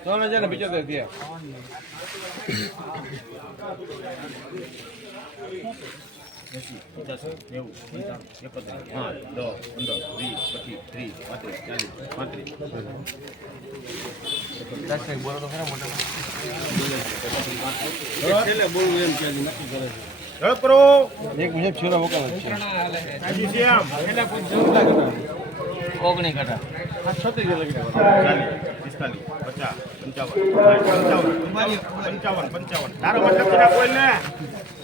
ત્રણ હજાર ને પિચોતેર. થયા વીસ પચીસ એક ઓગણી કાઢા છત્રીસ પિસ્તાલીસ પચાસ પંચાવન પંચાવન પંચાવન. પંચાવન તારા નાખો એટલે પંચાવનમાં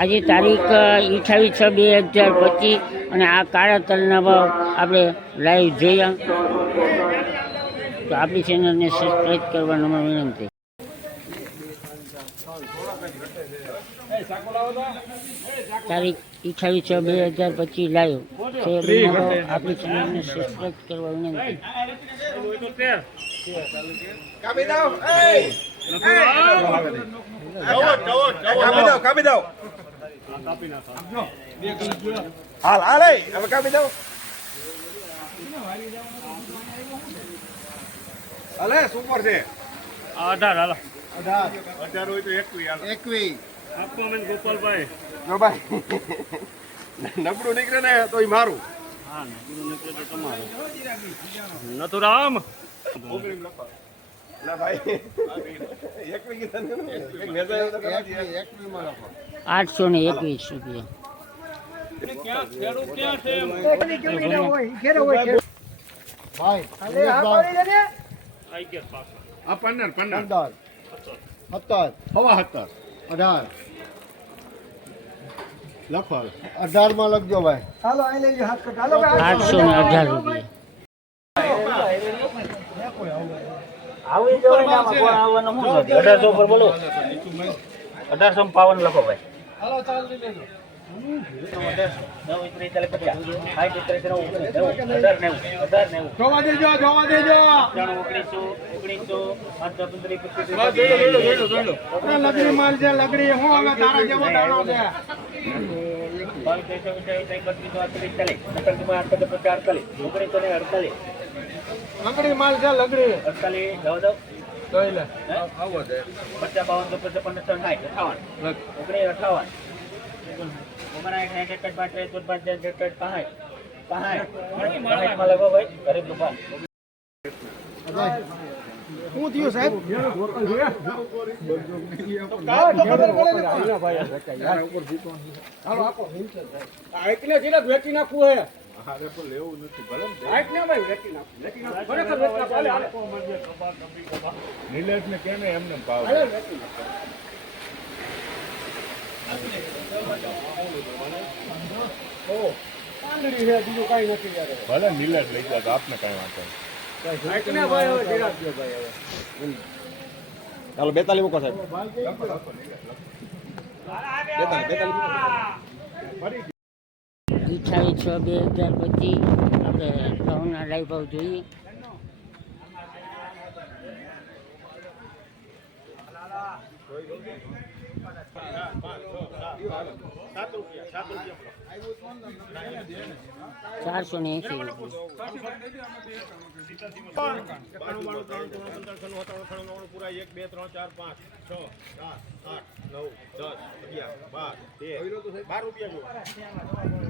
આજે તારીખ અઠાવીસ છ બે હજાર પચીસ અને આ કાળા તલના ભાવ આપણે લાઈવ જોયા. તો આપણી ચેનલને સબસ્ક્રાઈબ કરવાનો અમારી વિનંતી. તારીખ અઠાવીસ છ બે હજાર પચીસ લાઈવ. આપણી ચેનલને સબસ્ક્રાઈબ કરવા વિનંતી. કાપી દો કાપી દો હાલ હાલ હવે કાપી દો હાલે સુપર છે અઢાર હાલો અઢાર હોય તો એકવીસ એકવી આપો મને ગોપાલભાઈ જો ભાઈ નબળું નીકળે ને તો ઈ મારું હા નકરું નીકળે તો તમારું નથુરામ આઠસો ને એકવીસ રૂપિયા. પંદર પંદર. સત્તર હવા સત્તર અઢાર લખો. અઢાર. માં લખજો ભાઈ આઠસો ને અઢાર રૂપિયા આવી જવાય ને આમાં કોણ આવવાનું શું નથી અઢારસો પર બોલો અઢારસો પાવન લખો ભાઈ લગડી માલ છે લગડી હું હવે તારા જેવો દાણો છે અડતાલીસ ચાલીસ પચાસ અડતાલીસ ઓગણીસો ને અડતાલીસ લગડી માલ છે લગડી અડતાલીસ જવા દો જોઈ લે. પચાસ બાવન તો પચાસ પંદર ત્રણ સાઠ અઠાવન. ઓગણીસ અઠાવન. ઓગણસાઠ સાઠ એકસઠ પાંચ ત્રીસ પાંચ ત્રીસ એકસઠ પાંસઠ પાંસઠમાં લખો ભાઈ ગરીબ રૂપા શું થયું સાહેબ? એટલે જીરા વેચી નાખવું હે. આઈટ ને ભાઈ વેચી નાખવું વેચી નાખવું ખરેખર વેચી નાખવું. હાલે, હાલે. નિલેશને કેને એમને ભાવ હાલે, વેચી નાખવું. ઓ, પાંદડી છે બીજું કાંઈ નથી ભલે નિલેશ લઈ જાય તો આપને કઈ વાંધો નહીં. આઈટ ને ભાઈ હવે જીરા દ્યો ભાઈ હવે. ચાલો બેતાલી મૂકો સાહેબ. બેતાલી બેતાલી અઠાવીસ છ, બે હજાર પચીસ આપણે ઘઉંના લાઈવ ભાવ જોઈએ. ચારસો ને એસી એક બે ત્રણ ચાર પાંચ છ સાત આઠ નવ દસ અગિયાર બાર, તેર. રૂપિયા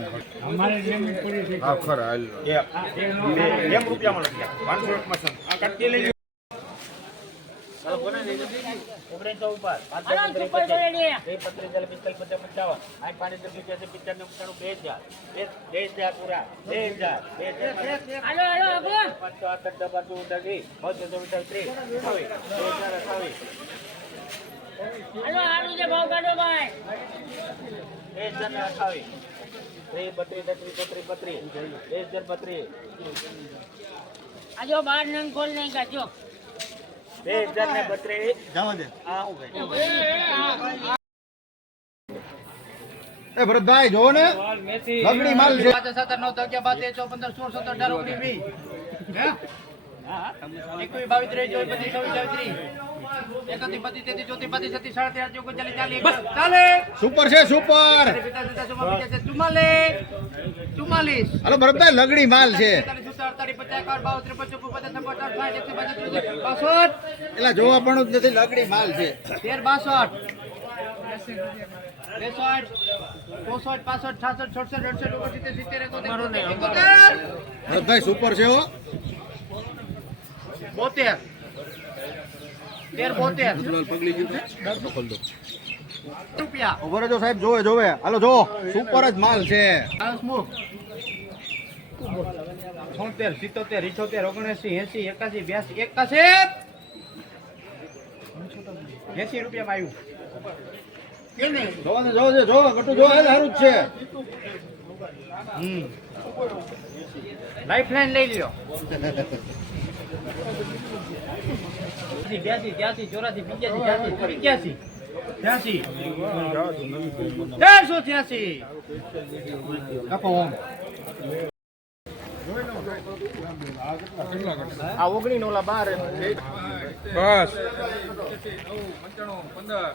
અઠાણું નવાણું પૂરા કે પૂરા હા ખરા હાલ. એમ રૂપિયામાં લખ્યા પાંચસો એકમાં આ કટકી લઈ ચાલો બોલો ને. ઓગણીસો ઉપર પાંચસો હાલો, પંદર, સુપર પચીસ. બોલેલી. બે પત્રીસ, ચાલીસ, પિસ્તાલીસ, પચાસ, પંચાવન. આઠ પાંચ દસ પંચ્યાસી, પંચાણું, પંચાણું, બે હજાર. બે- બે હજાર પૂરા. બે હજાર. બે હજાર. હાલો હાલો આગળ પાંચસો આઠ, દસ, ચોવીસ, ત્રીસ. બે હજાર અઠાવીસ. હાલો હારું છે ભાવ કાઢો ભાઈ બે હજાર ને અઠાવીસ. ત્રીસ, બત્રીસ, તેત્રીસ, ચોત્રીસ, બત્રીસ. બે હજાર બત્રીસ. આજો બાર નંગ ખોલ નહીં કાચો બે હજાર ને બત્રીસ. જવા દે આ શું ભાઈ? એ ભરતભાઈ જોવો ને લગડી માલ છે સુપર છે સુપર. હાલો ભરતભાઈ લગડી માલ છે. એટલે જોવા પણ જ નથી લગડી માલ છે. તેર બાસઠ. એકોતેર સુપર છે હો. બોતેર. તેર બોતેર રૂપિયા. ઊભો સાહેબ જોવે જોવે. હાલો જો. સુપર જ માલ છે. છોતેર સિત્તોતેર ઇઠોતેર ઓગણસી એસી એકાસી બ્યાસી એકાસી એસી રૂપિયામાં આવ્યું. જોવો જોવો જોવો સારું જ છે. લાઈફ લાઈન લઈ લ્યો. બ્યાસી ત્યાસી ચોરાસી પંચ્યાસી પંચ્યાસી. ત્યાસી. ચારસો ત્યાસી આ ઓગણી નોલા બાર બસ. પંચાણું પંદર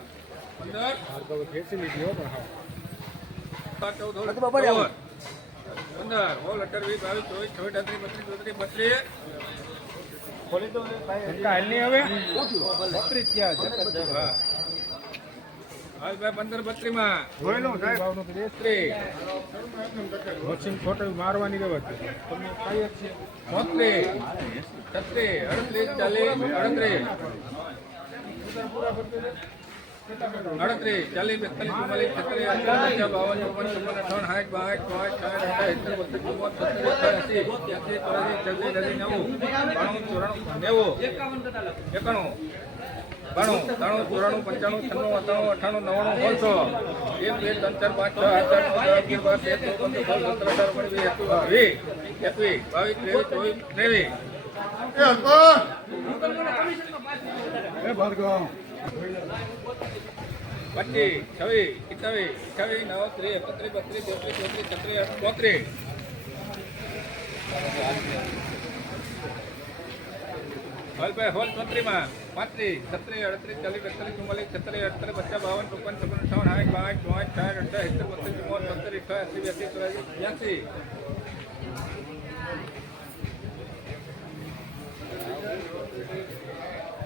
ચૌદ, પંદર ઓલ અઢાર વીસ બાવીસ ચોવીસ છવ્વીસ અઠાવીસ બત્રીસ બત્રીસ બત્રીસ. હા. હાલ ભાઈ પંદર બત્રીસમાં મારવાની ચોત્રીસ છત્રીસ અડત્રીસ ચાલીસ અડત્રીસ. અડત્રીસ ચાલીસ બેતાલીસ ચુમ્માલીસ છત્રીસ અડતાલીસ બાવન ચોપન છપ્પન અઠાવન સાઠ બાસઠ પાંચ સાઠ અઠાવીસ બત્રીસ ચુમ્મોતેર છત્રીસ અઠ્યાસી ત્યાસી ચોરાસી છવ્વીસ છવ્વીસ નેવું પંચાણું છન્નું અઠાણું અઠાણું નવ્વાણું બોલસો એક બે ત્રણ ચાર પાંચ છ આઠ આઠ નવ ચોવીસ ત્રેવીસ પચીસ છવ્વીસ સિત્તાવીસ અઠાવીસ નવ ત્રીસ બત્રીસ બત્રીસ ચોત્રીસ ચોત્રીસ છત્રીસ ચોત્રીસ હોલભાઈ હોલ ચોત્રીમાં પાંત્રીસ છત્રીસ અડત્રીસ ચાલીસ એકતાલીસ ચુમ્માલીસ છત્રીસ અડતાલીસ પચાસ બાવન ચોપન છપ્પન અઠાવન સાઠ પાંચ પાંચ સાઠ અઠાવીસ એકસો બત્રીસ ચુમ્મોતેર સત્તર અઠાવીસ બ્યાસી ચોરાસી બ્યાસી હા બ્યાસી રૂપિયામાં બિલ ના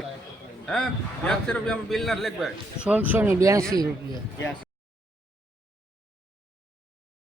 લેખ ભાઈ સોળસો ને બ્યાસી રૂપિયા.